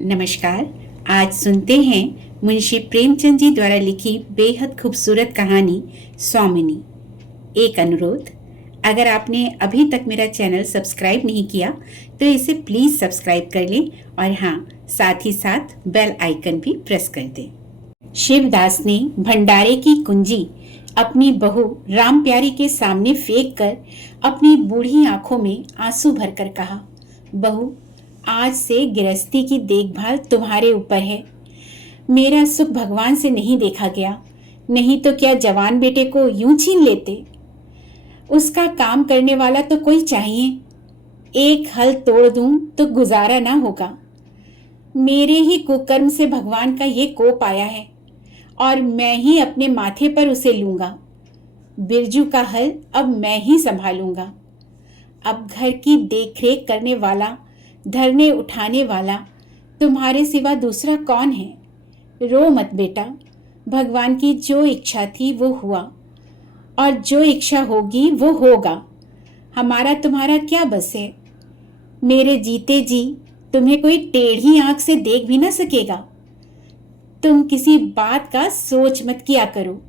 नमस्कार। आज सुनते हैं मुंशी प्रेमचंद जी द्वारा लिखी बेहद खूबसूरत कहानी स्वामिनी। एक अनुरोध, अगर आपने अभी तक मेरा चैनल सब्सक्राइब नहीं किया तो इसे प्लीज सब्सक्राइब कर लें और हाँ, साथ ही साथ बेल आइकन भी प्रेस कर दें। शिवदास ने भंडारे की कुंजी अपनी बहू राम प्यारी के सामने फेंक कर अपनी बूढ़ी आंखों में आंसू भरकर कहा, बहू, आज से गृहस्थी की देखभाल तुम्हारे ऊपर है। मेरा सुख भगवान से नहीं देखा गया, नहीं तो क्या जवान बेटे को यूं छीन लेते। उसका काम करने वाला तो कोई चाहिए। एक हल तोड़ दूं तो गुजारा ना होगा। मेरे ही कुकर्म से भगवान का ये कोप आया है और मैं ही अपने माथे पर उसे लूंगा। बिरजू का हल अब मैं ही संभालूंगा। अब घर की देखरेख करने वाला, धरने उठाने वाला तुम्हारे सिवा दूसरा कौन है। रो मत बेटा, भगवान की जो इच्छा थी वो हुआ और जो इच्छा होगी वो होगा। हमारा तुम्हारा क्या बस है। मेरे जीते जी तुम्हें कोई टेढ़ी आंख से देख भी ना सकेगा। तुम किसी बात का सोच मत किया करो।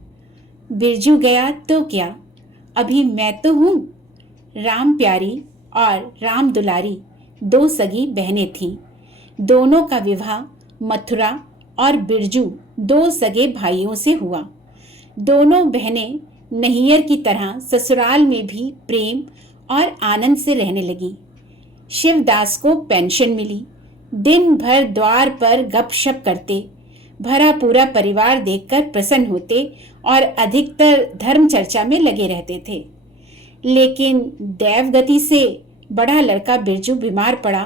बिरजू गया तो क्या, अभी मैं तो हूं। राम प्यारी और राम दुलारी दो सगी बहनें थीं। दोनों का विवाह मथुरा और बिरजू दो सगे भाइयों से हुआ। दोनों बहनें नैहर की तरह ससुराल में भी प्रेम और आनंद से रहने लगी। शिवदास को पेंशन मिली। दिन भर द्वार पर गपशप करते, भरा पूरा परिवार देखकर प्रसन्न होते और अधिकतर धर्म चर्चा में लगे रहते थे। लेकिन दैवगति से बड़ा लड़का बिरजू बीमार पड़ा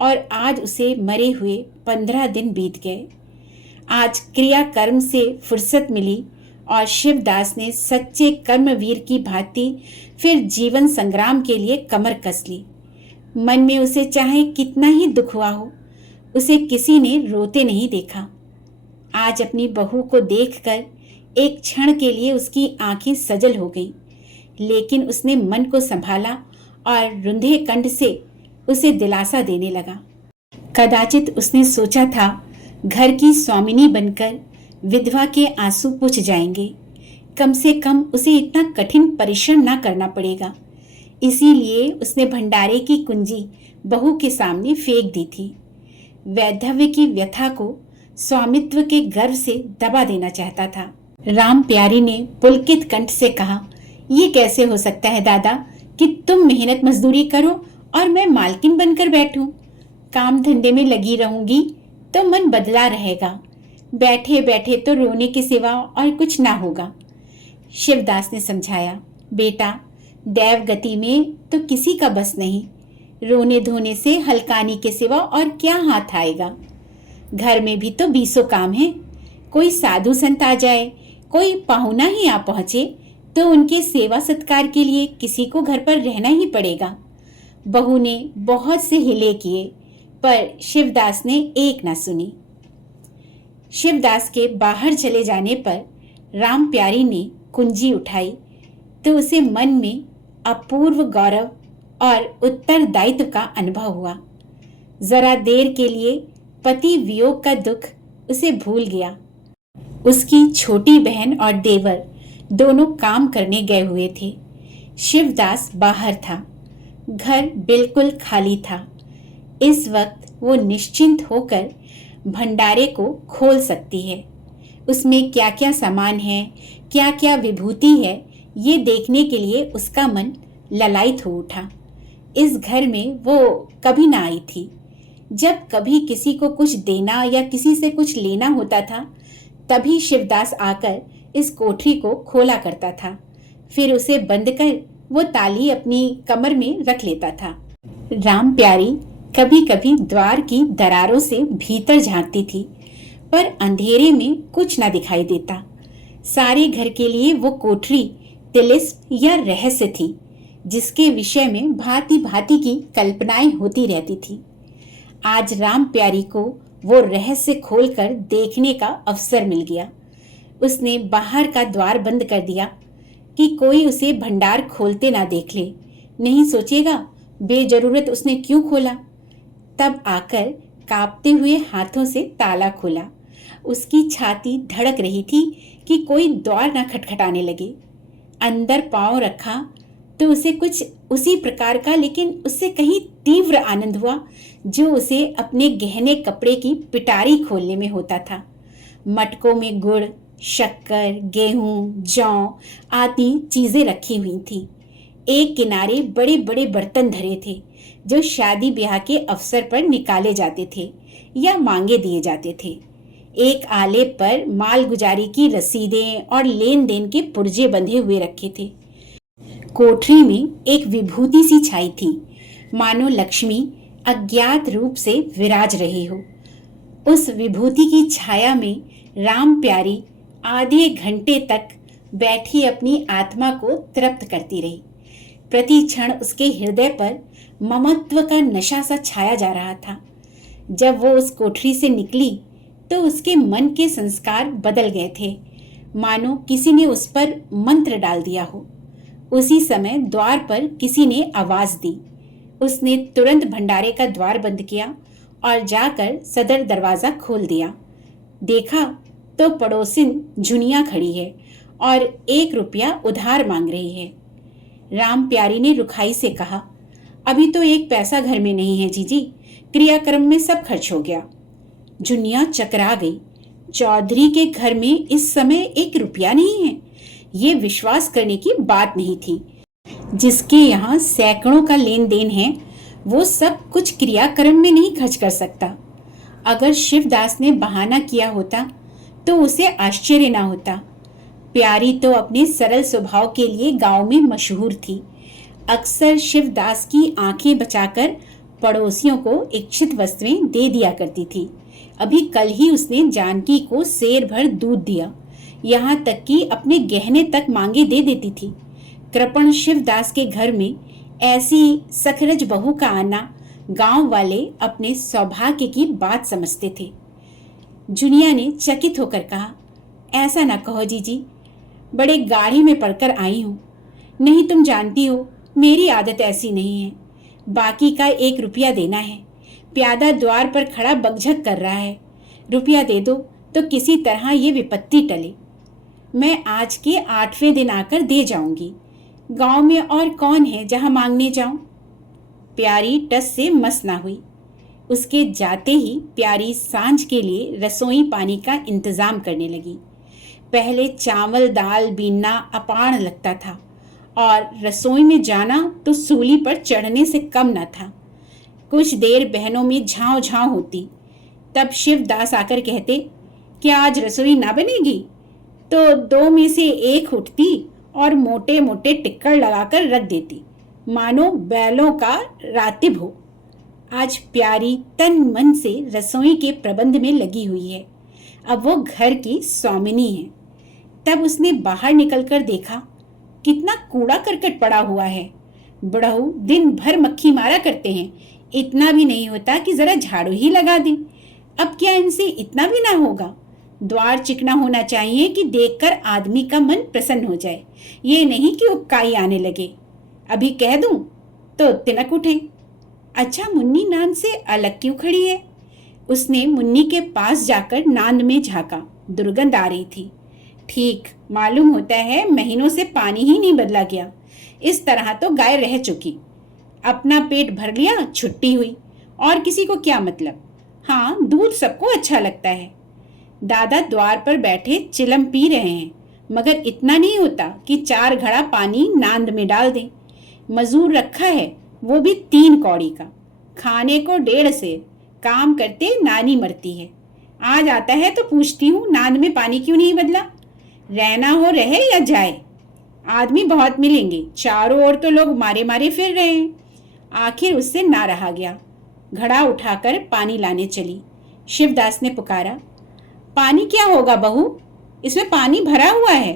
और आज उसे मरे हुए 15 दिन बीत गए। आज क्रिया कर्म से फुर्सत मिली और शिवदास ने सच्चे कर्मवीर की भांति फिर जीवन संग्राम के लिए कमर कस ली। मन में उसे चाहे कितना ही दुख हुआ हो, उसे किसी ने रोते नहीं देखा। आज अपनी बहू को देखकर एक क्षण के लिए उसकी आंखें सजल हो गई, लेकिन उसने मन को संभाला और रुंधे कंठ से उसे दिलासा देने लगा। कदाचित उसने सोचा था घर की स्वामिनी बनकर विधवा के आंसू पुछ जाएंगे। कम से कम उसे इतना कठिन परिश्रम ना करना पड़ेगा। इसीलिए उसने भंडारे की कुंजी बहू के सामने फेंक दी थी। वैधव्य की व्यथा को स्वामित्व के गर्व से दबा देना चाहता था। राम प्यारी ने पुलकित कंठ से कहा, ये कैसे हो सकता है दादा कि तुम मेहनत मजदूरी करो और मैं मालकिन बनकर बैठूं। काम धंधे में लगी रहूंगी तो मन बदला रहेगा। बैठे बैठे तो रोने के सिवा और कुछ ना होगा। शिवदास ने समझाया, बेटा, दैव गति में तो किसी का बस नहीं। रोने धोने से हलकानी के सिवा और क्या हाथ आएगा। घर में भी तो 20 काम है। कोई साधु संत आ जाए, कोई पाहुना ही आ पहुंचे तो उनके सेवा सत्कार के लिए किसी को घर पर रहना ही पड़ेगा। बहू ने बहुत से हिले किए पर शिवदास ने एक ना सुनी। शिवदास के बाहर चले जाने पर राम प्यारी ने कुंजी उठाई तो उसे मन में अपूर्व गौरव और उत्तरदायित्व का अनुभव हुआ। जरा देर के लिए पति वियोग का दुख उसे भूल गया। उसकी छोटी बहन और देवर दोनों काम करने गए हुए थे। शिवदास बाहर था। घर बिल्कुल खाली था। इस वक्त वो निश्चिंत होकर भंडारे को खोल सकती है। उसमें क्या क्या सामान है, क्या क्या विभूति है, ये देखने के लिए उसका मन ललायित हो उठा। इस घर में वो कभी ना आई थी। जब कभी किसी को कुछ देना या किसी से कुछ लेना होता था, तभी शिवदास आकर इस कोठरी को खोला करता था। फिर उसे बंद कर वो ताली अपनी कमर में रख लेता था। राम प्यारी कभी कभी द्वार की दरारों से भीतर झांकती थी, पर अंधेरे में कुछ ना दिखाई देता। सारे घर के लिए वो कोठरी तिलिस्म या रहस्य थी, जिसके विषय में भांति भांति की कल्पनाएं होती रहती थी। आज राम प्यारी को वो रहस्य खोलकर देखने का अवसर मिल गया। उसने बाहर का द्वार बंद कर दिया कि कोई उसे भंडार खोलते ना देख ले। नहीं सोचेगा बेजरूरत उसने क्यों खोला। तब आकर कांपते हुए हाथों से ताला खोला। उसकी छाती धड़क रही थी कि कोई द्वार न खटखटाने लगे। अंदर पांव रखा तो उसे कुछ उसी प्रकार का, लेकिन उससे कहीं तीव्र आनंद हुआ जो उसे अपने गहने कपड़े की पिटारी खोलने में होता था। मटकों में गुड़, शक्कर, गेहूं, जौ आदि चीजें रखी हुई थी। एक किनारे बड़े बड़े बर्तन धरे थे जो शादी ब्याह के अवसर पर निकाले जाते थे या मांगे दिए जाते थे। एक आले पर मालगुजारी की रसीदें और लेन देन के पुर्जे बंधे हुए रखे थे। कोठरी में एक विभूति सी छाई थी, मानो लक्ष्मी अज्ञात रूप से विराज रही हो। उस विभूति की छाया में राम प्यारी आधे घंटे तक बैठी अपनी आत्मा को तृप्त करती रही। प्रति क्षण उसके हृदय पर ममत्व का नशा सा छाया जा रहा था। जब वो उस कोठरी से निकली तो उसके मन के संस्कार बदल गए थे, मानो किसी ने उस पर मंत्र डाल दिया हो। उसी समय द्वार पर किसी ने आवाज दी। उसने तुरंत भंडारे का द्वार बंद किया और जाकर सदर दरवाजा खोल दिया। देखा तो पड़ोसिन झुनिया खड़ी है और 1 रुपया उधार मांग रही है। राम प्यारी ने रुखाई से कहा, अभी तो 1 पैसा घर में नहीं है जीजी, क्रियाक्रम में सब खर्च हो गया। झुनिया चकरा गई। चौधरी के घर में इस समय 1 रुपया नहीं है, ये विश्वास करने की बात नहीं थी। जिसके यहाँ सैकड़ों का लेन देन है वो सब कुछ क्रियाक्रम में नहीं खर्च कर सकता। अगर शिवदास ने बहाना किया होता तो उसे आश्चर्य ना होता। प्यारी तो अपने सरल स्वभाव के लिए गांव में मशहूर थी। अक्सर शिवदास की आंखें बचाकर पड़ोसियों को इच्छित वस्तुएं दे दिया करती थी। अभी कल ही उसने जानकी को सेर भर दूध दिया, यहाँ तक कि अपने गहने तक मांगे दे देती थी। कृपण शिवदास के घर में ऐसी सखरज बहू का आना गांव वाले अपने सौभाग्य की बात समझते थे। जुनिया ने चकित होकर कहा, ऐसा ना कहो जीजी, बड़े गाढ़े में पड़कर आई हूँ। नहीं, तुम जानती हो मेरी आदत ऐसी नहीं है। बाकी का 1 रुपया देना है। प्यादा द्वार पर खड़ा बकझक कर रहा है। रुपया दे दो तो किसी तरह ये विपत्ति टले। मैं आज के 8वें दिन आकर दे जाऊंगी। गांव में और कौन है जहां मांगने जाऊं? प्यारी टस से मस ना हुई। उसके जाते ही प्यारी सांझ के लिए रसोई पानी का इंतजाम करने लगी। पहले चावल दाल बीनना अपार लगता था और रसोई में जाना तो सूली पर चढ़ने से कम न था। कुछ देर बहनों में झांव झांव होती, तब शिवदास आकर कहते, क्या आज रसोई ना बनेगी? तो 2 में से 1 उठती और मोटे मोटे टिक्कर लगाकर रख देती, मानो बैलों का रातिब हो। आज प्यारी तन मन से रसोई के प्रबंध में लगी हुई है। अब वो घर की स्वामिनी है। तब उसने बाहर निकलकर देखा, कितना कूड़ा करकट पड़ा हुआ है। बड़हू दिन भर मक्खी मारा करते हैं, इतना भी नहीं होता कि जरा झाड़ू ही लगा दें। अब क्या इनसे इतना भी ना होगा? द्वार चिकना होना चाहिए कि देखकर आदमी का मन प्रसन्न हो जाए, ये नहीं कि उबकाई आने लगे। अभी कह दूं तो तिनक उठे। अच्छा, मुन्नी नांद से अलग क्यों खड़ी है? उसने मुन्नी के पास जाकर नांद में झांका। दुर्गंध आ रही थी। ठीक, मालूम होता है महीनों से पानी ही नहीं बदला गया। इस तरह तो गाय रह चुकी। अपना पेट भर लिया, छुट्टी हुई, और किसी को क्या मतलब। हाँ, दूध सबको अच्छा लगता है। दादा द्वार पर बैठे चिलम पी रहे हैं, मगर इतना नहीं होता कि 4 घड़ा पानी नांद में डाल दें। मजूर रखा है, वो भी 3 कौड़ी का, खाने को 1.5 सेर। काम करते नानी मरती है। आज आता है तो पूछती हूँ, नांद में पानी क्यों नहीं बदला? रहना हो रहे या जाए। आदमी बहुत मिलेंगे, चारों ओर तो लोग मारे मारे फिर रहे हैं। आखिर उससे ना रहा गया। घड़ा उठाकर पानी लाने चली। शिवदास ने पुकारा, पानी क्या होगा बहू, इसमें पानी भरा हुआ है।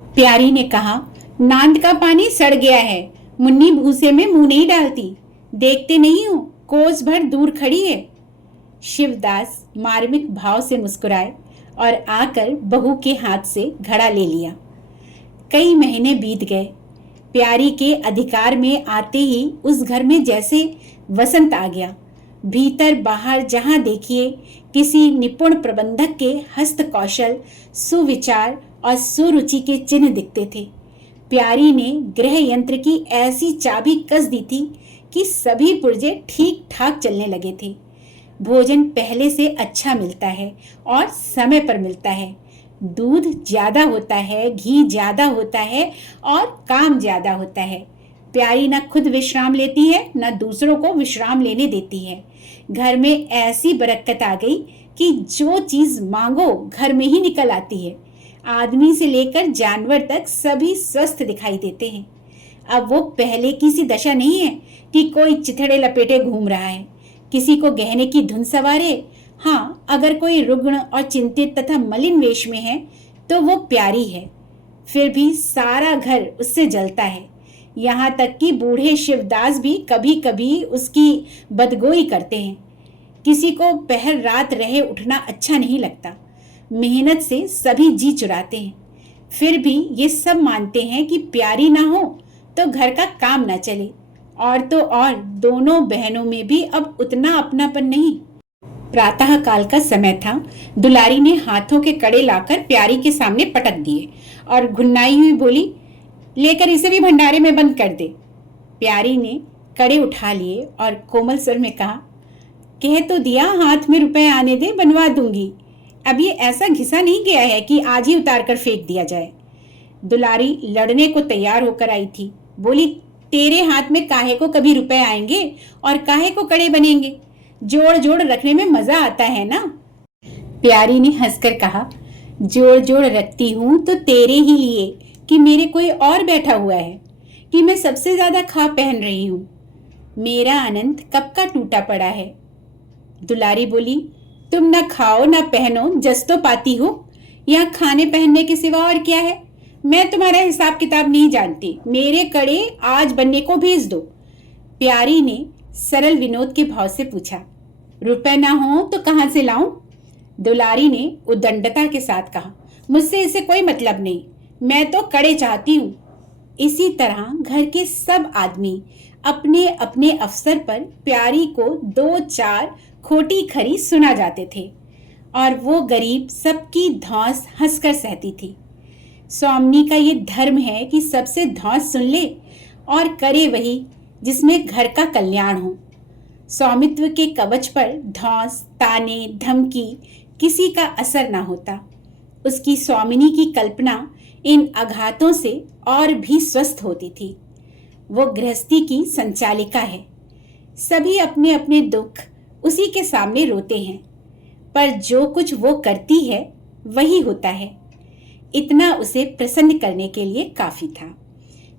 प्यारी ने कहा, नांद का पानी सड़ गया है। मुन्नी भूसे में मुंह नहीं डालती, देखते नहीं हो कोस भर दूर खड़ी है। शिवदास मार्मिक भाव से मुस्कुराए और आकर बहू के हाथ से घड़ा ले लिया। कई महीने बीत गए। प्यारी के अधिकार में आते ही उस घर में जैसे वसंत आ गया। भीतर बाहर जहां देखिए किसी निपुण प्रबंधक के हस्त कौशल, सुविचार और सुरुचि के चिन्ह दिखते थे। प्यारी ने गृह यंत्र की ऐसी चाबी कस दी थी कि सभी पुर्जे ठीक ठाक चलने लगे थे। भोजन पहले से अच्छा मिलता है और समय पर मिलता है। दूध ज्यादा होता है, घी ज्यादा होता है और काम ज्यादा होता है। प्यारी न खुद विश्राम लेती है, न दूसरों को विश्राम लेने देती है। घर में ऐसी बरकत आ गई कि जो चीज मांगो घर में ही निकल आती है। आदमी से लेकर जानवर तक सभी स्वस्थ दिखाई देते हैं। अब वो पहले की सी दशा नहीं है कि कोई चिथड़े लपेटे घूम रहा है, किसी को गहने की धुन सवारे। हाँ, अगर कोई रुग्ण और चिंतित तथा मलिन वेश में है तो वो प्यारी है। फिर भी सारा घर उससे जलता है। यहाँ तक कि बूढ़े शिवदास भी कभी कभी उसकी बदगोई करते हैं। किसी को पहर रात रहे उठना अच्छा नहीं लगता। मेहनत से सभी जी चुराते हैं। फिर भी ये सब मानते हैं कि प्यारी ना हो तो घर का काम ना चले। और तो और दोनों बहनों में भी अब उतना अपनापन नहीं। प्रातः काल का समय था। दुलारी ने हाथों के कड़े लाकर प्यारी के सामने पटक दिए और घुन्नाई हुई बोली, लेकर इसे भी भंडारे में बंद कर दे। प्यारी ने कड़े उठा लिए और कोमल स्वर में कहा, कह तो दिया हाथ में रुपए आने दे, बनवा दूंगी। अब ये ऐसा घिसा नहीं गया है कि आज ही उतार कर फेंक दिया जाए। दुलारी लड़ने को तैयार होकर आई थी। बोली, तेरे हाथ में काहे को कभी रुपए आएंगे और काहे को कड़े बनेंगे? जोड़ जोड़ रखने में मजा आता है ना। प्यारी ने हंसकर कहा, जोड़ जोड़ रखती हूं तो तेरे ही लिए कि मेरे कोई और बैठा हुआ है, कि मैं सबसे ज्यादा खा पहन रही हूं। मेरा आनंद कब का टूटा पड़ा है। दुलारी बोली, तुम ना खाओ ना पहनो, जस तो पाती हो। यहाँ खाने पहनने के सिवा और क्या है? मैं तुम्हारा हिसाब किताब नहीं जानती। मेरे कड़े आज बनने को भेज दो। प्यारी ने सरल विनोद के भाव से पूछा। रुपए ना हो तो कहां से लाऊं? दुलारी ने उद्दंडता के साथ कहा, मुझसे इसे कोई मतलब नहीं, मैं तो कड़े चाहती हूँ। इसी तरह घर के सब आदमी अपने अपने अवसर पर प्यारी को दो चार खोटी खरी सुना जाते थे और वो गरीब सबकी धौंस हंसकर सहती थी। स्वामिनी का ये धर्म है कि सबसे धौंस सुन ले और करे वही जिसमें घर का कल्याण हो। स्वामित्व के कवच पर धौंस, ताने, धमकी किसी का असर ना होता। उसकी स्वामिनी की कल्पना इन आघातों से और भी स्वस्थ होती थी। वो गृहस्थी की संचालिका है। सभी अपने अपने दुख उसी के सामने रोते हैं, पर जो कुछ वो करती है वही होता है। इतना उसे प्रसन्न करने के लिए काफी था।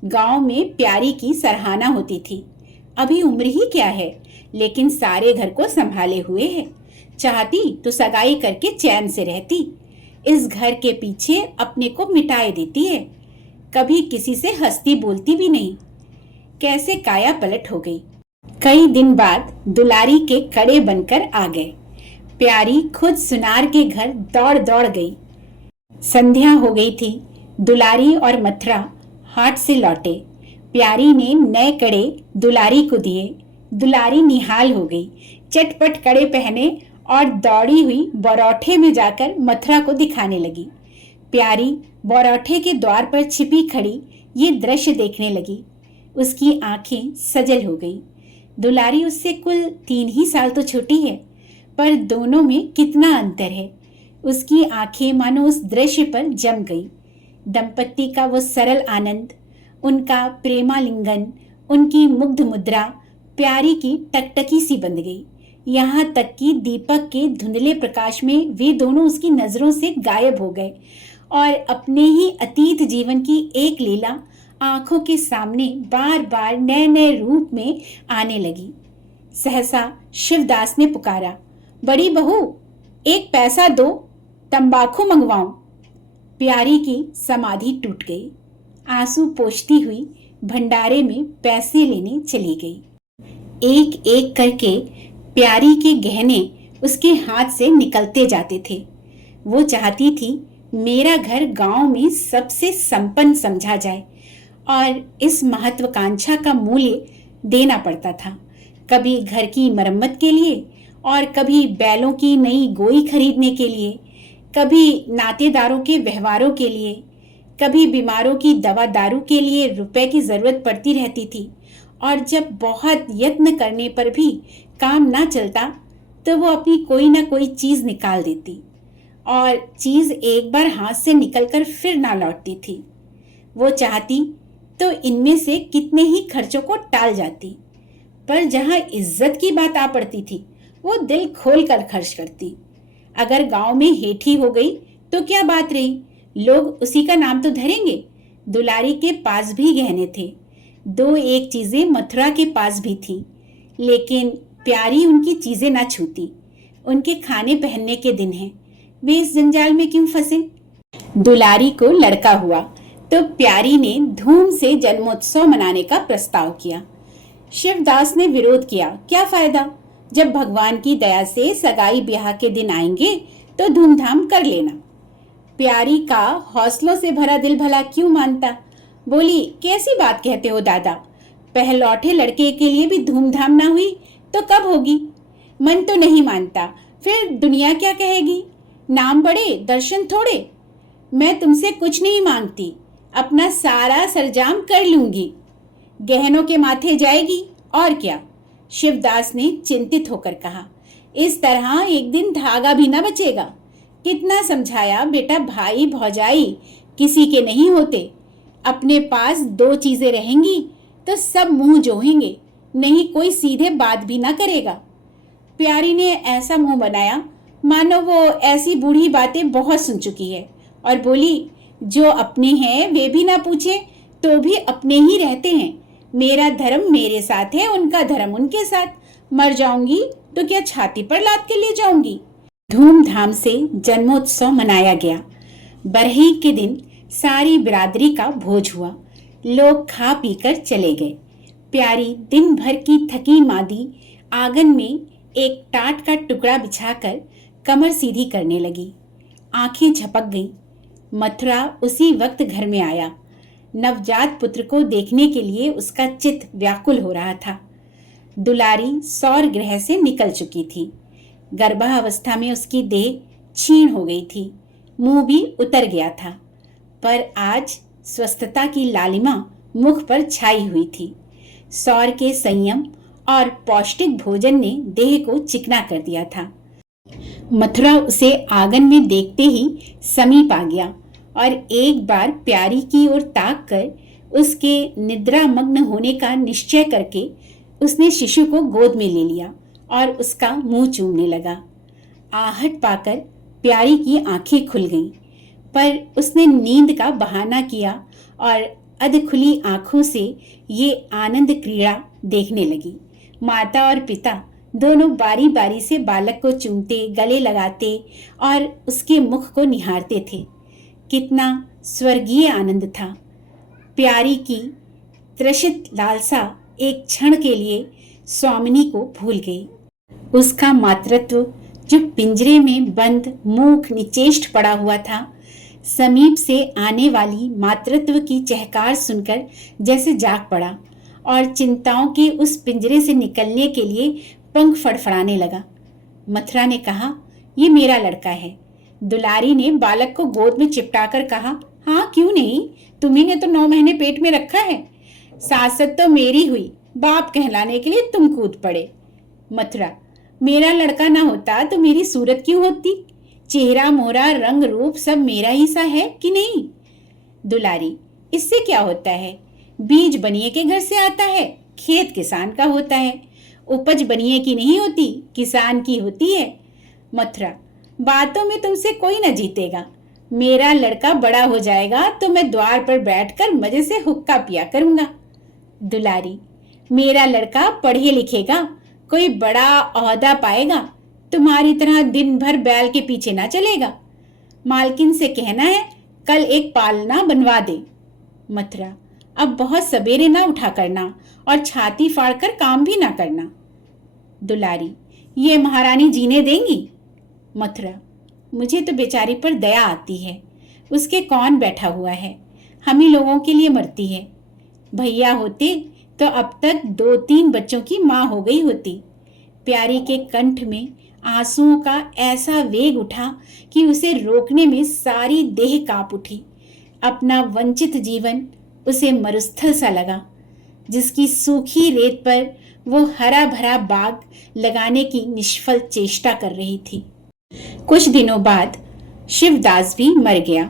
गांव में प्यारी की सराहना होती थी। अभी उम्र ही क्या है, लेकिन सारे घर को संभाले हुए है। चाहती तो सगाई करके चैन से रहती। इस घर के पीछे अपने को मिटाए देती है। कभी किसी से हंसती बोलती भी नहीं। कैसे काया पलट हो गई। कई दिन बाद दुलारी के कड़े बनकर आ गए। प्यारी खुद सुनार के घर दौड़ दौड़ गई। संध्या हो गई थी। दुलारी और मथुरा हाट से लौटे। प्यारी ने नए कड़े दुलारी को दिए। दुलारी निहाल हो गई। चटपट कड़े पहने और दौड़ी हुई बरौठे में जाकर मथुरा को दिखाने लगी। प्यारी बरौठे के द्वार पर छिपी खड़ी ये दृश्य देखने लगी। उसकी आंखें सजल हो गई। दुलारी उससे कुल 3 ही साल तो छोटी है, पर दोनों में कितना अंतर है। उसकी आंखें मानो उस दृश्य पर जम गई। दंपत्ति का वो सरल आनंद, उनका प्रेमालिंगन, उनकी मुग्ध मुद्रा प्यारी की टकटकी सी बंध गई। यहाँ तक कि दीपक के धुंधले प्रकाश में वे दोनों उसकी नजरों से गायब हो गए और अपने ही अतीत जीवन की एक लीला आंखों के सामने बार बार नए नए रूप में आने लगी। सहसा शिवदास ने पुकारा, बड़ी बहू, एक पैसा दो, तंबाकू मंगवाऊं। प्यारी की समाधि टूट गई। आंसू पोंछती हुई भंडारे में पैसे लेने चली गई। एक एक करके प्यारी के गहने उसके हाथ से निकलते जाते थे। वो चाहती थी मेरा घर गांव में सबसे संपन्न समझा जाए और इस महत्वाकांक्षा का मूल्य देना पड़ता था। कभी घर की मरम्मत के लिए और कभी बैलों की नई गोई खरीदने के लिए, कभी नातेदारों के व्यवहारों के लिए, कभी बीमारों की दवा दारू के लिए रुपए की जरूरत पड़ती रहती थी। और जब बहुत यत्न करने पर भी काम ना चलता तो वो अपनी कोई ना कोई चीज निकाल देती और चीज एक बार हाथ से निकलकर फिर ना लौटती थी। वो चाहती तो इनमें से कितने ही खर्चों को टाल जाती, पर जहां इज्जत की बात आ पड़ती थी वो दिल खोल कर खर्च करती। अगर गांव में हेठी हो गई तो क्या बात रही, लोग उसी का नाम तो धरेंगे। दुलारी के पास भी गहने थे, दो एक चीजें मथुरा के पास भी थी, लेकिन प्यारी उनकी चीजें ना छूती। उनके खाने पहनने के दिन हैं, वे इस जंजाल में क्यों फंसे। दुलारी को लड़का हुआ तो प्यारी ने धूम से जन्मोत्सव मनाने का प्रस्ताव किया। शिवदास ने विरोध किया, क्या फायदा, जब भगवान की दया से सगाई ब्याह के दिन आएंगे तो धूमधाम कर लेना। प्यारी का हौसलों से भरा दिल भला क्यों मानता। बोली, कैसी बात कहते हो दादा, पहलौठे लड़के के लिए भी धूमधाम ना हुई तो कब होगी। मन तो नहीं मानता, फिर दुनिया क्या कहेगी, नाम बड़े दर्शन थोड़े। मैं तुमसे कुछ नहीं मांगती, अपना सारा सरंजाम कर लूंगी, गहनों के माथे जाएगी और क्या। शिवदास ने चिंतित होकर कहा, इस तरह एक दिन धागा भी ना बचेगा। कितना समझाया बेटा, भाई भौजाई किसी के नहीं होते, अपने पास दो चीजें रहेंगी तो सब मुंह जोहेंगे, नहीं कोई सीधे बात भी ना करेगा। प्यारी ने ऐसा मुंह बनाया मानो वो ऐसी बूढ़ी बातें बहुत सुन चुकी है और बोली, जो अपने हैं वे भी ना पूछे तो भी अपने ही रहते हैं। मेरा धर्म मेरे साथ है, उनका धर्म उनके साथ। मर जाऊंगी तो क्या छाती पर लाद के ले जाऊंगी। धूमधाम से जन्मोत्सव मनाया गया। बरही के दिन सारी बिरादरी का भोज हुआ, लोग खा पीकर चले गए। प्यारी दिन भर की थकी मादी आंगन में एक टाट का टुकड़ा बिछाकर कमर सीधी करने लगी। आंखें झपक गईं। मथुरा उसी वक्त घर में आया। नवजात पुत्र को देखने के लिए उसका चित्त व्याकुल हो रहा था। दुलारी सौर गृह से निकल चुकी थी। गर्भावस्था में उसकी देह क्षीण हो गई थी, मुंह भी उतर गया था, पर आज स्वस्थता की लालिमा मुख पर छाई हुई थी। सौर के संयम और पौष्टिक भोजन ने देह को चिकना कर दिया था। मथुरा उसे आंगन में देखते ही समीप आ गया और एक बार प्यारी की ओर ताक कर उसके निद्रा मग्न होने का निश्चय करके उसने शिशु को गोद में ले लिया और उसका मुंह चूमने लगा। आहट पाकर प्यारी की आंखें खुल गईं, पर उसने नींद का बहाना किया और अध खुली आंखों से ये आनंद क्रीड़ा देखने लगी। माता और पिता दोनों बारी बारी से बालक को चूमते, गले लगाते और उसके मुख को निहारते थे। कितना स्वर्गीय आनंद था। प्यारी की त्रसित लालसा एक क्षण के लिए स्वामिनी को भूल गई। उसका मातृत्व जो पिंजरे में बंद मूक निचेष्ट पड़ा हुआ था, समीप से आने वाली मातृत्व की चहकार सुनकर जैसे जाग पड़ा और चिंताओं के उस पिंजरे से निकलने के लिए पंख फड़फड़ाने लगा। मथुरा ने कहा, ये मेरा लड़का है। दुलारी ने बालक को गोद में चिपटाकर कहा, हाँ क्यों नहीं, तुम्ही ने तो 9 महीने पेट में रखा है। सासत तो मेरी हुई, बाप कहलाने के लिए तुम कूद पड़े। मथुरा, मेरा लड़का ना होता तो मेरी सूरत क्यों होती, चेहरा मोहरा रंग रूप सब मेरा ही सा है कि नहीं। दुलारी, इससे क्या होता है, बीज बनिए के घर से आता है, खेत किसान का होता है, उपज बनिए की नहीं होती, किसान की होती है। मथुरा, बातों में तुमसे कोई न जीतेगा। मेरा लड़का बड़ा हो जाएगा तो मैं द्वार पर बैठकर मजे से हुक्का पिया करूंगा। दुलारी, मेरा लड़का पढ़े लिखेगा, कोई बड़ा ओहदा पाएगा, तुम्हारी तरह दिन भर बैल के पीछे ना चलेगा। मालकिन से कहना है कल एक पालना बनवा दे। मथुरा, अब बहुत सवेरे ना उठा करना और छाती फाड़कर काम भी ना करना। दुलारी, ये महारानी जीने देंगी। मथुरा, मुझे तो बेचारी पर दया आती है, उसके कौन बैठा हुआ है, हम ही लोगों के लिए मरती है। भैया होते तो अब तक 2-3 बच्चों की माँ हो गई होती। प्यारी के कंठ में आंसुओं का ऐसा वेग उठा कि उसे रोकने में सारी देह कांप उठी। अपना वंचित जीवन उसे मरुस्थल सा लगा, जिसकी सूखी रेत पर वो हरा भरा बाग लगाने की निष्फल चेष्टा कर रही थी। कुछ दिनों बाद शिवदास भी मर गया।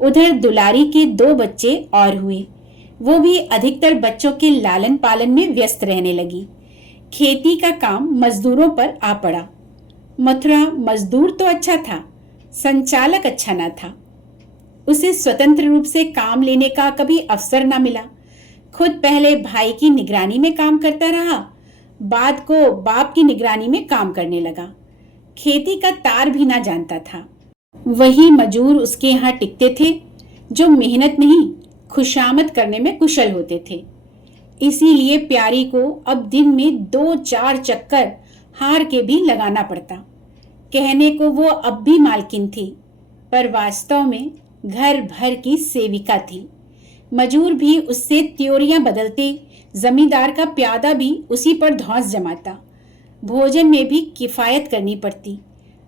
उधर दुलारी के 2 बच्चे और हुए। वो भी अधिकतर बच्चों के लालन पालन में व्यस्त रहने लगी। खेती का काम मजदूरों पर आ पड़ा। मथुरा मजदूर तो अच्छा था, संचालक अच्छा न था। उसे स्वतंत्र रूप से काम लेने का कभी अवसर न मिला। खुद पहले भाई की निगरानी में काम करता रहा, बाद को बाप की निगरानी में काम करने लगा। खेती का तार भी ना जानता था। वही मजूर उसके यहाँ टिकते थे जो मेहनत नहीं, खुशामद करने में कुशल होते थे। इसीलिए प्यारी को अब दिन में 2-4 चक्कर हार के भी लगाना पड़ता। कहने को वो अब भी मालकिन थी, पर वास्तव में घर भर की सेविका थी। मजूर भी उससे त्योरियां बदलते, जमींदार का प्यादा भी उसी पर धौंस जमाता। भोजन में भी किफायत करनी पड़ती।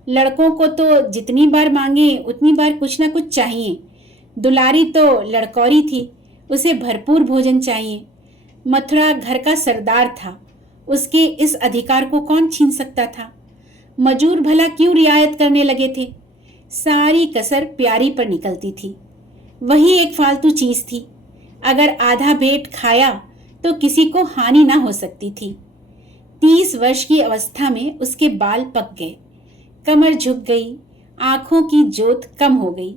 लड़कों को तो जितनी बार मांगे उतनी बार कुछ ना कुछ चाहिए। दुलारी तो लड़कौरी थी, उसे भरपूर भोजन चाहिए। मथुरा घर का सरदार था, उसके इस अधिकार को कौन छीन सकता था। मजूर भला क्यों रियायत करने लगे थे। सारी कसर प्यारी पर निकलती थी। वही एक फालतू चीज थी। अगर आधा पेट खाया तो किसी को हानि ना हो सकती थी। 30 वर्ष की अवस्था में उसके बाल पक गए, कमर झुक गई, आंखों की जोत कम हो गई,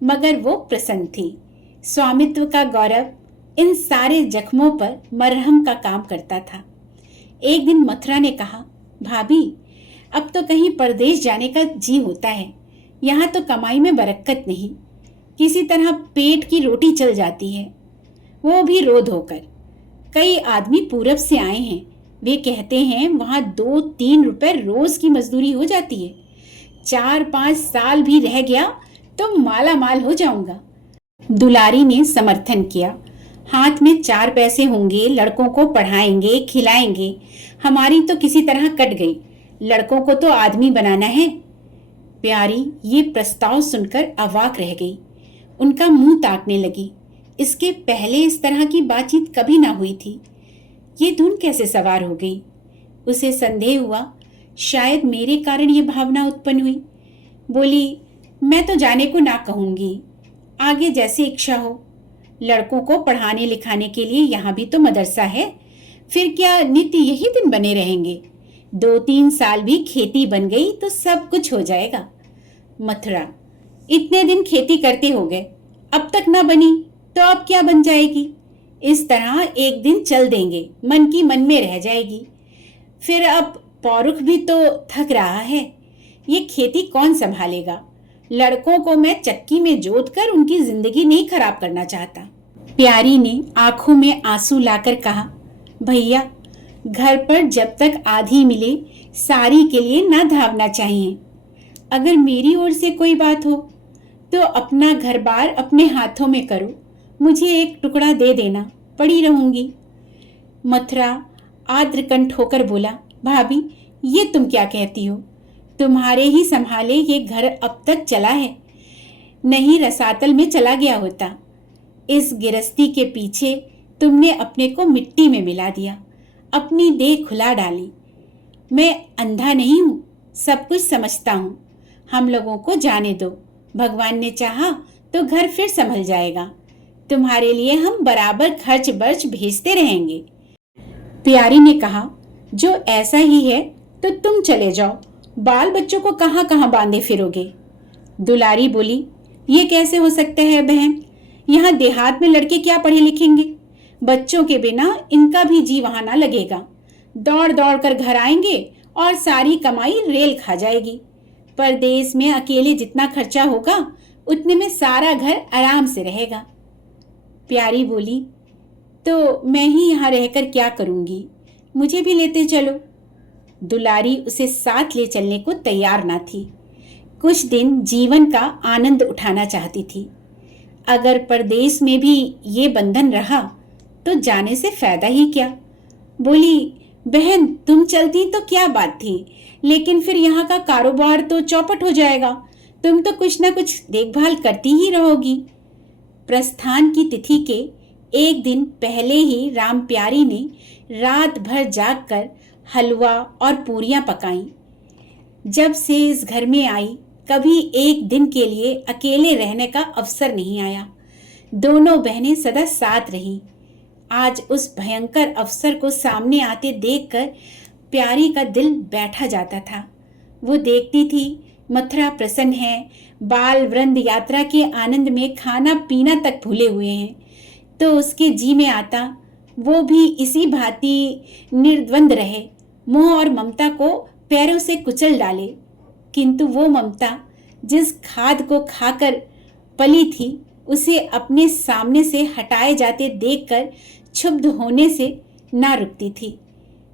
मगर वो प्रसन्न थी। स्वामित्व का गौरव इन सारे जख्मों पर मरहम का काम करता था। एक दिन मथुरा ने कहा, भाभी, अब तो कहीं परदेश जाने का जी होता है। यहाँ तो कमाई में बरकत नहीं, किसी तरह पेट की रोटी चल जाती है, वो भी रोज होकर। कई आदमी पूरब से आए हैं, वे कहते हैं वहां 2-3 रुपए रोज की मजदूरी हो जाती है। 4-5 साल भी रह गया तो माला माल हो जाऊंगा। दुलारी ने समर्थन किया। हाथ में 4 पैसे होंगे, लड़कों को पढ़ाएंगे, खिलाएंगे। हमारी तो किसी तरह कट गई, लड़कों को तो आदमी बनाना है। प्यारी ये प्रस्ताव सुनकर अवाक रह गई। उनका मुंह ताकने लगी। इसके पहले इस तरह की बातचीत कभी ना हुई थी। ये धुन कैसे सवार हो गई। उसे संदेह हुआ, शायद मेरे कारण ये भावना उत्पन्न हुई। बोली, मैं तो जाने को ना कहूंगी, आगे जैसी इच्छा हो। लड़कों को पढ़ाने लिखाने के लिए यहाँ भी तो मदरसा है, फिर क्या नित्य यही दिन बने रहेंगे। 2-3 साल भी खेती बन गई तो सब कुछ हो जाएगा। मथुरा, इतने दिन खेती करते हो गए, अब तक ना बनी तो अब क्या बन जाएगी। इस तरह एक दिन चल देंगे, मन की मन में रह जाएगी। फिर अब पौरुख भी तो थक रहा है, ये खेती कौन संभालेगा। लड़कों को मैं चक्की में जोत कर उनकी जिंदगी नहीं खराब करना चाहता। प्यारी ने आंखों में आंसू लाकर कहा, भैया, घर पर जब तक आधी मिले सारी के लिए ना धावना चाहिए। अगर मेरी ओर से कोई बात हो तो अपना घर बार अपने हाथों में करो, मुझे एक टुकड़ा दे देना, पड़ी रहूंगी। मथुरा आद्रकंठ होकर बोला, भाभी, ये तुम क्या कहती हो। तुम्हारे ही संभाले ये घर अब तक चला है, नहीं रसातल में चला गया होता। इस गिरस्ती के पीछे तुमने अपने को मिट्टी में मिला दिया, अपनी देह खुला डाली। मैं अंधा नहीं हूं, सब कुछ समझता हूं। हम लोगों को जाने दो, भगवान ने चाहा तो घर फिर संभल जाएगा। तुम्हारे लिए हम बराबर खर्च बर्च भेजते रहेंगे। प्यारी ने कहा, जो ऐसा ही है तो तुम चले जाओ, बाल बच्चों को कहां कहां बांधे फिरोगे। दुलारी बोली, ये कैसे हो सकता है बहन, यहाँ देहात में लड़के क्या पढ़े लिखेंगे। बच्चों के बिना इनका भी जी वहां ना लगेगा। दौड़ दौड़ कर घर आएंगे और सारी कमाई रेल खा जाएगी। परदेश में अकेले जितना खर्चा होगा उतने में सारा घर आराम से रहेगा। प्यारी बोली, तो मैं ही यहाँ रहकर क्या करूंगी, मुझे भी लेते चलो। दुलारी उसे साथ ले चलने को तैयार ना थी। कुछ दिन जीवन का आनंद उठाना चाहती थी। अगर परदेश में भी ये बंधन रहा तो जाने से फायदा ही क्या। बोली, बहन तुम चलती तो क्या बात थी, लेकिन फिर यहाँ का कारोबार तो चौपट हो जाएगा। तुम तो कुछ ना कुछ देखभाल करती ही रहोगी। प्रस्थान की तिथि के एक दिन पहले ही राम प्यारी ने रात भर जागकर हलवा और पूरियां पकाई। जब से इस घर में आई, कभी एक दिन के लिए अकेले रहने का अवसर नहीं आया। दोनों बहनें सदा साथ रही। आज उस भयंकर अवसर को सामने आते देखकर प्यारी का दिल बैठा जाता था। वो देखती थी मथुरा प्रसन्न है, बाल वृंद यात्रा के आनंद में खाना पीना तक भूले हुए हैं, तो उसके जी में आता वो भी इसी भांति निर्द्वंद रहे, मोह और ममता को पैरों से कुचल डाले। किंतु वो ममता जिस खाद को खाकर पली थी, उसे अपने सामने से हटाए जाते देखकर क्षुब्ध होने से ना रुकती थी।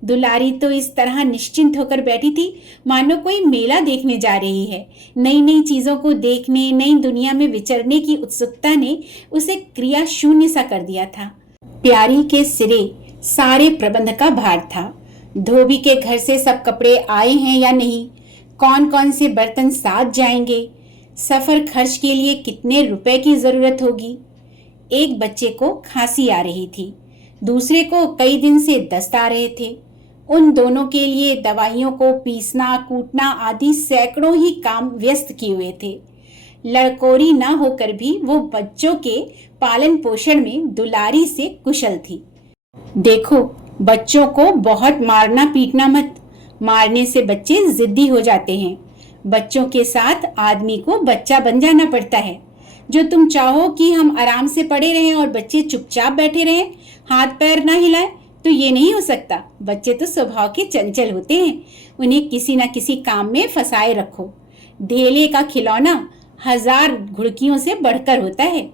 दुलारी तो इस तरह निश्चिंत होकर बैठी थी मानो कोई मेला देखने जा रही है। नई नई चीजों को देखने, नई दुनिया में विचरने की उत्सुकता ने उसे क्रिया शून्य सा कर दिया था। प्यारी के सिरे सारे प्रबंध का भार था। धोबी के घर से सब कपड़े आए हैं या नहीं, कौन कौन से बर्तन साथ जाएंगे, सफर खर्च के लिए कितने रुपए की जरूरत होगी। एक बच्चे को खांसी आ रही थी, दूसरे को कई दिन से दस्त आ रहे थे। उन दोनों के लिए दवाइयों को पीसना, कूटना आदि सैकड़ों ही काम व्यस्त किए हुए थे। लड़कोरी न होकर भी वो बच्चों के पालन पोषण में दुलारी से कुशल थी। देखो, बच्चों को बहुत मारना पीटना मत, मारने से बच्चे जिद्दी हो जाते हैं। बच्चों के साथ आदमी को बच्चा बन जाना पड़ता है। जो तुम चाहो कि हम आराम से पड़े रहें और बच्चे चुपचाप बैठे रहें, हाथ पैर ना हिलाएं, तो ये नहीं हो सकता। बच्चे तो स्वभाव के चंचल होते हैं, उन्हें किसी ना किसी काम में फंसाए रखो। ढेले का खिलौना 1000 घुड़कियों से बढ़कर होता है।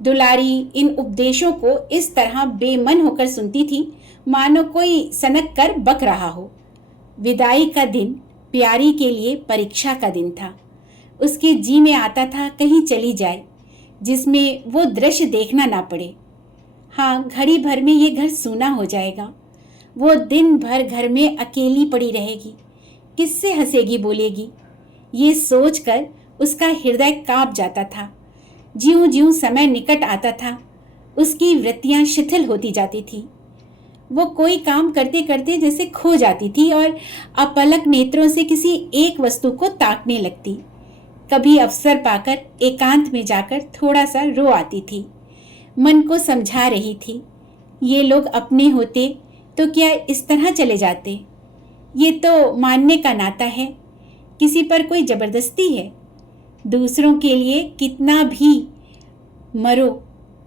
दुलारी इन उपदेशों को इस तरह बेमन होकर सुनती थी मानो कोई सनक कर बक रहा हो। विदाई का दिन प्यारी के लिए परीक्षा का दिन था। उसके जी में आता था कहीं चली जाए जिसमें वो दृश्य देखना ना पड़े। हाँ, घड़ी भर में ये घर सूना हो जाएगा। वो दिन भर घर में अकेली पड़ी रहेगी, किससे हंसेगी बोलेगी। ये सोचकर उसका हृदय कांप जाता था। ज्यों ज्यों समय निकट आता था, उसकी वृत्तियां शिथिल होती जाती थी। वो कोई काम करते करते जैसे खो जाती थी और अपलक नेत्रों से किसी एक वस्तु को ताकने लगती। कभी अवसर पाकर एकांत में जाकर थोड़ा सा रो आती थी। मन को समझा रही थी, ये लोग अपने होते तो क्या इस तरह चले जाते। ये तो मानने का नाता है, किसी पर कोई जबरदस्ती है। दूसरों के लिए कितना भी मरो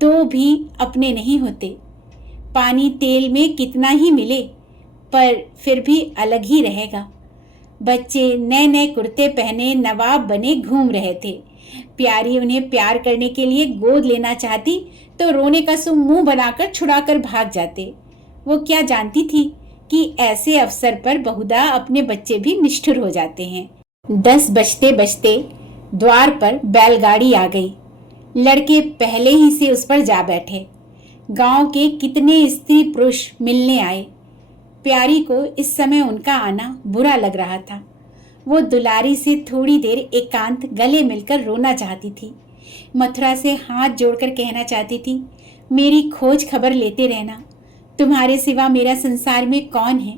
तो भी अपने नहीं होते। पानी तेल में कितना ही मिले पर फिर भी अलग ही रहेगा। बच्चे नए नए कुर्ते पहने नवाब बने घूम रहे थे। प्यारी उन्हें प्यार करने के लिए गोद लेना चाहती तो रोने का सो मुंह बनाकर छुड़ाकर भाग जाते। वो क्या जानती थी कि ऐसे अवसर पर बहुधा अपने बच्चे भी निष्ठुर हो जाते हैं। 10 बजते बजते द्वार पर बैलगाड़ी आ गई। लड़के पहले ही से उस पर जा बैठे। गांव के कितने स्त्री पुरुष मिलने आए। प्यारी को इस समय उनका आना बुरा लग रहा था। वो दुलारी से थोड़ी देर एकांत गले मिलकर रोना चाहती थी। मथुरा से हाथ जोड़कर कहना चाहती थी, मेरी खोज खबर लेते रहना, तुम्हारे सिवा मेरा संसार में कौन है।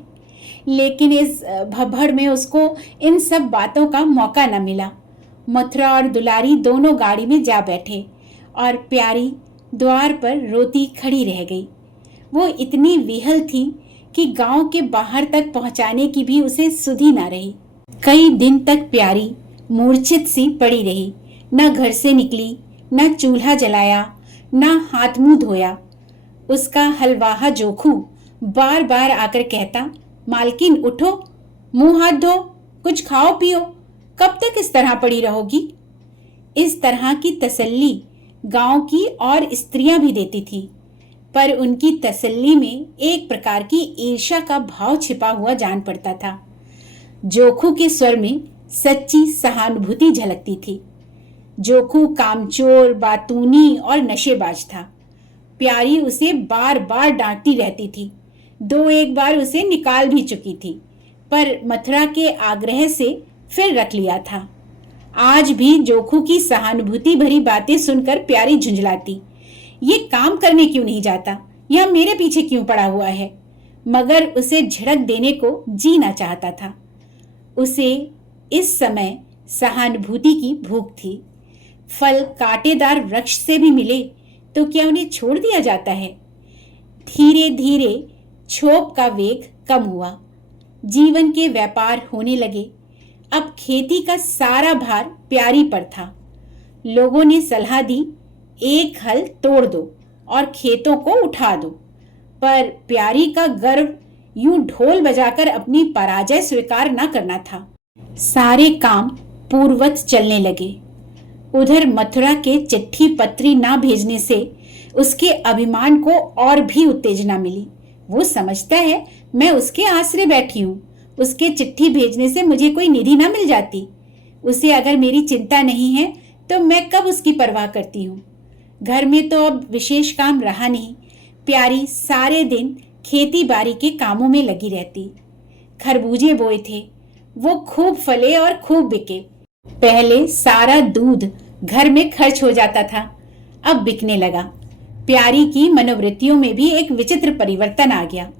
लेकिन इस भभड़ में उसको इन सब बातों का मौका न मिला। मथुरा और दुलारी दोनों गाड़ी में जा बैठे और प्यारी द्वार पर रोती खड़ी रह गई। वो इतनी विहल थी कि गांव के बाहर तक पहुंचाने की भी उसे सुधि न रही। कई दिन तक प्यारी मूर्छित सी पड़ी रही, न घर से निकली, न चूल्हा जलाया, न हाथ मुंह धोया। उसका हलवाहा जोखू बार बार आकर कहता, मालकिन उठो, मुंह हाथ धो, कुछ खाओ पियो, कब तक इस तरह पड़ी रहोगी। इस तरह की तसल्ली गांव की और स्त्रियां भी देती थी, पर उनकी तसल्ली में एक प्रकार की ईर्ष्या का भाव छिपा हुआ जान पड़ता था। जोखू के स्वर में सच्ची सहानुभूति झलकती थी। जोखू कामचोर, बातूनी और नशेबाज था। प्यारी उसे बार बार डांटती रहती थी। दो एक बार उसे निकाल भी चुकी थी, पर मथुरा के आग्रह से फिर रख लिया था। आज भी जोखू की सहानुभूति भरी बातें सुनकर प्यारी झुंझलाती। ये काम करने क्यों नहीं जाता, यह मेरे पीछे क्यों पड़ा हुआ है। मगर उसे झिड़क देने को जीना चाहता था। उसे इस समय सहानुभूति की भूख थी। फल कांटेदार वृक्ष से भी मिले तो क्या उन्हें छोड़ दिया जाता है। धीरे धीरे क्षोभ का वेग कम हुआ। जीवन के व्यापार होने लगे। अब खेती का सारा भार प्यारी पर था। लोगों ने सलाह दी, एक हल तोड़ दो और खेतों को उठा दो, पर प्यारी का गर्व यूं ढोल बजाकर अपनी पराजय स्वीकार न करना था। सारे काम पूर्ववत चलने लगे। उधर मथुरा के चिट्ठी पत्री ना भेजने से उसके अभिमान को और भी उत्तेजना मिली। वो समझता है मैं उसके आसरे बैठी हूँ, उसके चिट्ठी भेजने से मुझे कोई निधि ना मिल जाती। उसे अगर मेरी चिंता नहीं है तो मैं कब उसकी परवाह करती हूँ। घर में तो अब विशेष काम रहा नहीं। प्यारी सारे दिन खेती बाड़ी के कामों में लगी रहती। खरबूजे बोए थे, वो खूब फले और खूब बिके। पहले सारा दूध घर में खर्च हो जाता था, अब बिकने लगा। प्यारी की मनोवृत्तियों में भी एक विचित्र परिवर्तन आ गया।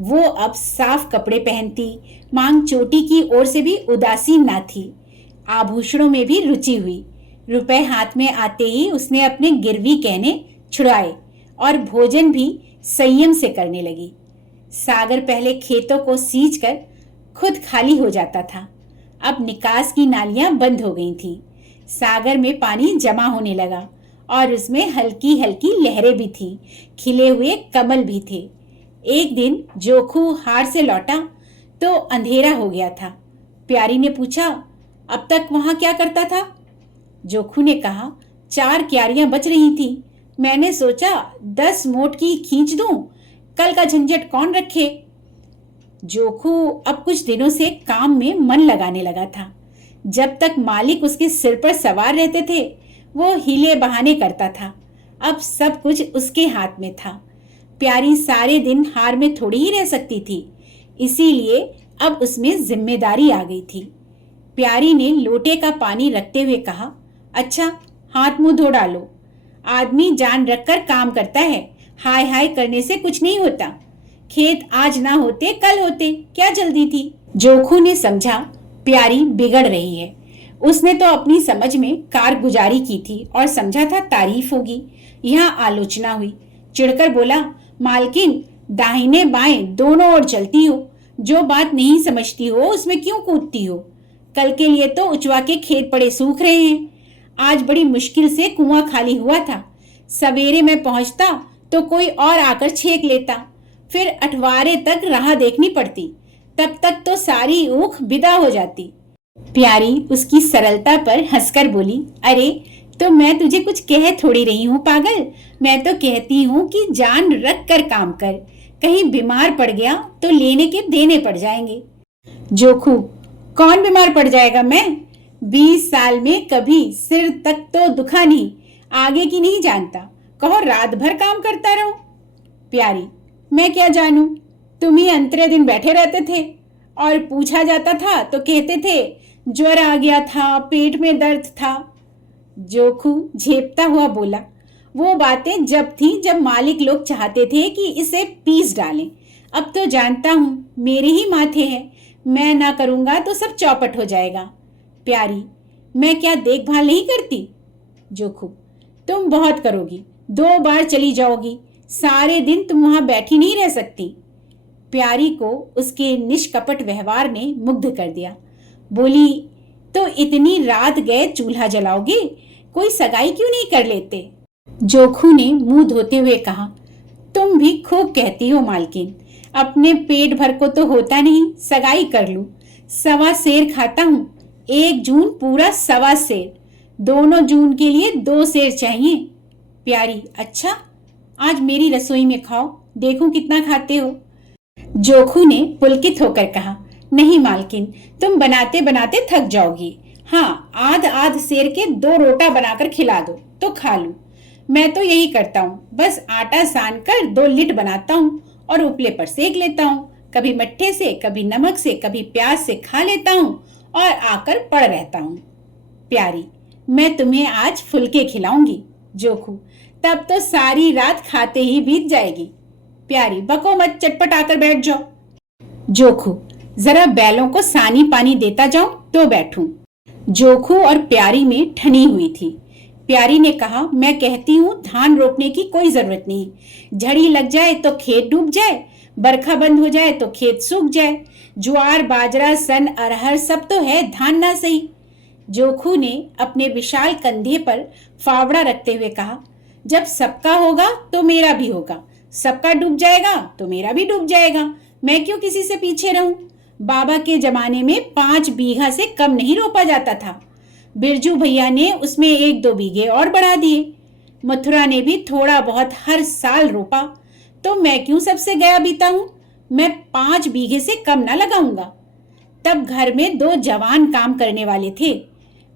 वो अब साफ कपड़े पहनती, मांग चोटी की ओर से भी उदासीन ना थी। आभूषणों में भी रुचि हुई। रुपए हाथ में आते ही उसने अपने गिरवी कहने छुड़ाए और भोजन भी संयम से करने लगी। सागर पहले खेतों को सींच कर खुद खाली हो जाता था, अब निकास की नालियां बंद हो गई थी। सागर में पानी जमा होने लगा और उसमें हल्की हल्की लहरें भी थी, खिले हुए कमल भी थे। एक दिन जोखू हार से लौटा तो अंधेरा हो गया था। प्यारी ने पूछा, अब तक वहां क्या करता था? जोखू ने कहा, 4 क्यारियां बच रही थी। मैंने सोचा 10 मोट की खींच दूं, कल का झंझट कौन रखे। जोखू अब कुछ दिनों से काम में मन लगाने लगा था। जब तक मालिक उसके सिर पर सवार रहते थे वो हीले बहाने करता था। अब सब कुछ उसके हाथ में था। प्यारी सारे दिन हार में थोड़ी ही रह सकती थी, इसीलिए अब उसमें जिम्मेदारी आ गई थी। प्यारी ने लोटे का पानी रखते हुए कहा, अच्छा हाथ मुंह धो डालो। आदमी जान रखकर काम करता है, हाय हाय करने से कुछ नहीं होता। खेत आज ना होते कल होते, क्या जल्दी थी। जोखू ने समझा प्यारी बिगड़ रही है। उसने तो अपनी समझ में कारगुजारी की थी और समझा था तारीफ होगी। यहाँ आलोचना हुई। चिढ़कर बोला, मालकिन दाहिने बाएं दोनों ओर चलती हो, जो बात नहीं समझती हो उसमें क्यों कूदती हो। कल के लिए तो उचवा के खेत पड़े सूख रहे हैं। आज बड़ी मुश्किल से कुआं खाली हुआ था। सवेरे में पहुंचता तो कोई और आकर छेक लेता, फिर अठवारे तक राह देखनी पड़ती, तब तक तो सारी ऊख विदा हो जाती। प्यारी उसकी सरलता पर हंसकर बोली, अरे तो मैं तुझे कुछ कह थोड़ी रही हूँ पागल। मैं तो कहती हूँ कि जान रख कर काम कर, कहीं बीमार पड़ गया तो लेने के देने पड़ जाएंगे। जोखू, कौन बीमार पड़ जाएगा? मैं 20 साल में कभी सिर तक तो दुखा नहीं, आगे की नहीं जानता। कहो रात भर काम करता रहूं। प्यारी, मैं क्या जानूं, तुम ही अंतरे दिन बैठे रहते थे और पूछा जाता था तो कहते थे ज्वर आ गया था, पेट में दर्द था। जोखू झेपता हुआ बोला, वो बातें जब थी जब मालिक लोग चाहते थे कि इसे पीस डालें। अब तो जानता हूं मेरे ही माथे है, मैं ना करूंगा तो सब चौपट हो जाएगा। प्यारी, मैं क्या देखभाल नहीं करती? जोखू, तुम बहुत करोगी, 2 बार चली जाओगी, सारे दिन तुम वहां बैठी नहीं रह सकती। प्यारी को उसके निष्कपट व्यवहार ने मुग्ध कर दिया। बोली, तो इतनी रात गए चूल्हा जलाओगे, कोई सगाई क्यों नहीं कर लेते? जोखू ने मुंह धोते हुए कहा, तुम भी खूब कहती हो मालकिन, अपने पेट भर को तो होता नहीं, सगाई कर लूं। 1.25 सेर खाता हूं, 1 जून पूरा 1.25 सेर, दोनों जून के लिए 2 सेर चाहिए। प्यारी, अच्छा आज मेरी रसोई में खाओ, देखूं कितना खाते हो। जोखू ने पुलकित होकर कहा, नहीं मालकिन, तुम बनाते बनाते थक जाओगी। हाँ, आध सेर के 2 रोटा बनाकर खिला दो तो खा लूं। मैं तो यही करता हूँ, बस आटा सान कर 2 लिट बनाता हूँ और उपले पर सेक लेता हूँ। कभी मट्ठे से, कभी नमक से, कभी प्याज से खा लेता हूँ और आकर पड़ रहता हूँ। प्यारी, मैं तुम्हें आज फुलके खिलाऊंगी। जोखू, तब तो सारी रात खाते ही बीत जाएगी। प्यारी, बको मत, चटपट आकर बैठ जाओ। जोखू, जरा बैलों को सानी पानी देता जाऊं तो बैठूं। जोखू और प्यारी में ठनी हुई थी। प्यारी ने कहा, मैं कहती हूँ धान रोपने की कोई जरूरत नहीं। झड़ी लग जाए तो खेत डूब जाए, बरखा बंद हो जाए तो खेत सूख जाए। ज्वार, बाजरा, सन, अरहर सब तो है, धान ना सही। जोखू ने अपने विशाल कंधे पर फावड़ा रखते हुए कहा, जब सबका होगा तो मेरा भी होगा, सबका डूब जाएगा तो मेरा भी डूब जाएगा। मैं क्यों किसी से पीछे रहूं? बाबा के जमाने में 5 बीघा से कम नहीं रोपा जाता था। बिरजू भैया ने उसमें 1-2 बीघे और बढ़ा दिए। मथुरा ने भी थोड़ा बहुत हर साल रोपा, तो मैं क्यों सबसे गया बीता हूं? मैं 5 बीघे से कम ना लगाऊंगा। तब घर में 2 जवान काम करने वाले थे।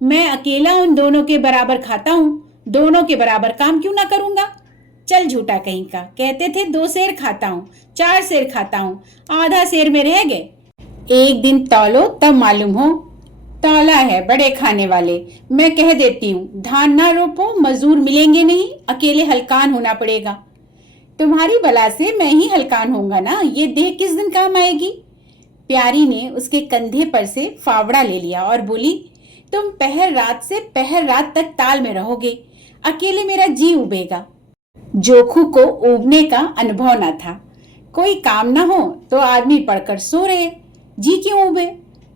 मैं अकेला उन दोनों के बराबर खाता हूँ, दोनों के बराबर काम क्यों ना करूंगा? चल झूठा कहीं का, कहते थे 2 सेर खाता हूँ, 4 सेर खाता हूँ, आधा सेर में रह गए। एक दिन तौलो तब मालूम हो। तौला है बड़े खाने वाले। मैं कह देती हूँ, धान ना रोपो, मजदूर मिलेंगे नहीं, अकेले हलकान होना पड़ेगा। तुम्हारी बला से मैं ही हलकान होऊंगा ना, ये देह किस दिन काम आएगी? प्यारी ने उसके कंधे पर से फावड़ा ले लिया और बोली, तुम पहर रात से पहर रात तक ताल में रहोगे, अकेले मेरा जी उबेगा। जोखू को उबने का अनुभव न था। कोई काम ना हो तो आदमी पड़कर सो रहे, जी क्यों उबे?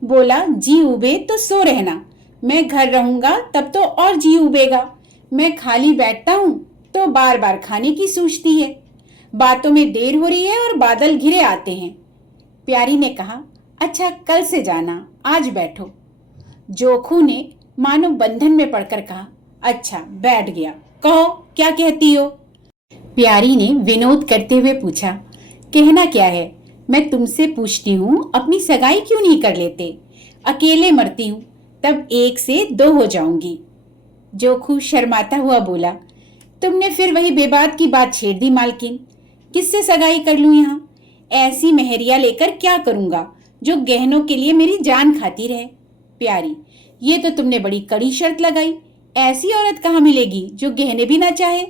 बोला, जी उबे तो सो रहना, मैं घर रहूंगा तब तो और जी उबेगा। मैं खाली बैठता हूँ तो बार बार खाने की सूझती है। बातों में देर हो रही है और बादल घिरे आते हैं। प्यारी ने कहा, अच्छा कल से जाना, आज बैठो। जोखू ने मानो बंधन में पड़कर कहा, अच्छा बैठ गया, कहो क्या कहती हो? प्यारी ने विनोद करते हुए पूछा, कहना क्या है? मैं तुमसे पूछती हूँ, अपनी सगाई क्यों नहीं कर लेते? अकेले मरती हूँ, तब 1 से 2 हो जाऊंगी। जोखू शर्माता हुआ बोला, तुमने फिर वही बेबात की बात छेड़ दी मालकिन। किससे सगाई कर लूं यहाँ? ऐसी मेहरिया लेकर क्या करूंगा जो गहनों के लिए मेरी जान खाती रहे? प्यारी, ये तो तुमने बड़ी कड़ी शर्त लगाई। ऐसी औरत कहाँ मिलेगी जो गहने भी ना चाहे?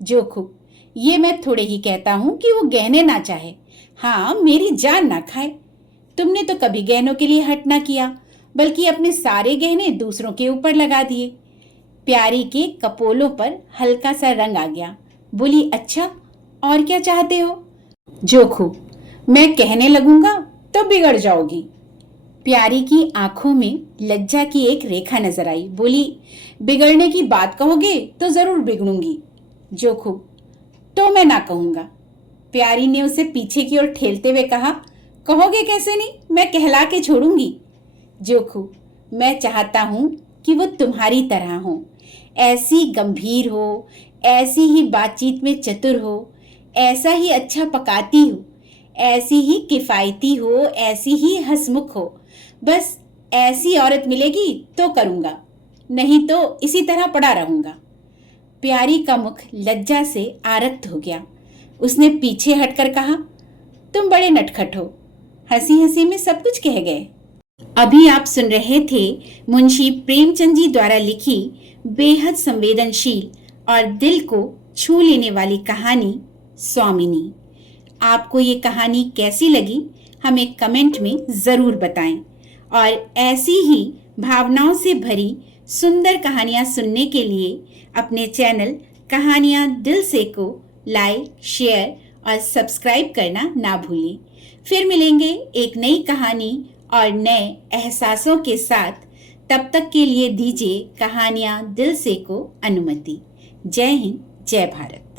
जोखू, ये मैं थोड़े ही कहता हूँ कि वो गहने ना चाहे, हाँ मेरी जान ना खाए। तुमने तो कभी गहनों के लिए हट ना किया, बल्कि अपने सारे गहने दूसरों के ऊपर लगा दिए। प्यारी के कपोलों पर हल्का सा रंग आ गया। बोली, अच्छा और क्या चाहते हो? जोखू, मैं कहने लगूंगा तो बिगड़ जाओगी। प्यारी की आंखों में लज्जा की एक रेखा नजर आई। बोली, बिगड़ने की बात कहोगे तो जरूर बिगड़ूंगी। जोखू, तो मैं ना कहूंगा। प्यारी ने उसे पीछे की ओर ठेलते हुए कहा, कहोगे कैसे नहीं, मैं कहला के छोड़ूंगी। जोखू, मैं चाहता हूं कि वो तुम्हारी तरह हो, ऐसी गंभीर हो, ऐसी ही बातचीत में चतुर हो, ऐसा ही अच्छा पकाती हो, ऐसी ही किफायती हो, ऐसी ही हंसमुख हो। बस ऐसी औरत मिलेगी तो करूंगा, नहीं तो इसी तरह पड़ा रहूंगा। प्यारी का मुख लज्जा से आरक्त हो गया। उसने पीछे हटकर कहा, तुम बड़े नटखट हो, हंसी हंसी में सब कुछ कह गए। अभी आप सुन रहे थे मुंशी प्रेमचंद जी द्वारा लिखी बेहद संवेदनशील और दिल को छू लेने वाली कहानी स्वामिनी। आपको ये कहानी कैसी लगी हमें कमेंट में ज़रूर बताएं और ऐसी ही भावनाओं से भरी सुंदर कहानियाँ सुनने के लिए अपने चैनल कहानियाँ दिल से को लाइक, शेयर और सब्सक्राइब करना ना भूलें। फिर मिलेंगे एक नई कहानी और नए एहसासों के साथ। तब तक के लिए दीजिए कहानियाँ दिल से को अनुमति। जय हिंद, जय भारत।